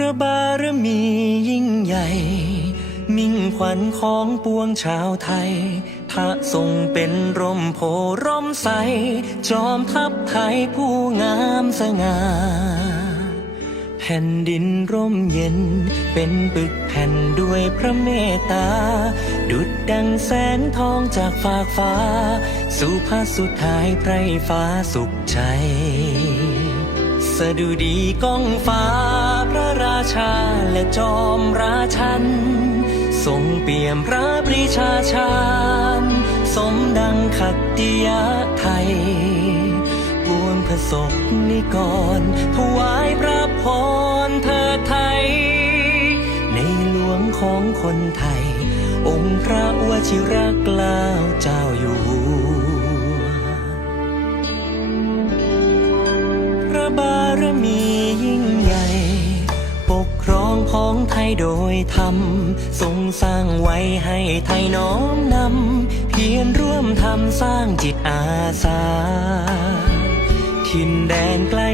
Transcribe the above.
ระบารมียิ่งใหญ่ มิ่งขวัญของปวงชาวไทย พระทรงเป็นร่มโพร่มใส จอมทัพไทยผู้งามสง่าแผ่นดินร่มเย็น เป็นปึกแผ่นด้วยพระเมตตา ดุดดังแสงทองจากฟากฟ้า สู่พระสุดท้ายไพรฟ้าสุขใจ สดุดีก้องฟ้าพระราชาและจอมราชัน ทรงเปี่ยมพระปรีชาชาญสมดังขัตติยะไทยปวงพระศกนิกร ถวายพระพรเถิดไทย ในหลวงของคนไทย องค์พระวชิรเกล้าเจ้าอยู่หัวพระบา มียิ่งใหญ่ ปกครองของไทยโดยธรรมทรงสร้างไว้ให้ไทยน้อมนำ เพียรร่วมทำสร้างจิตอาสา ทินแดนใกล้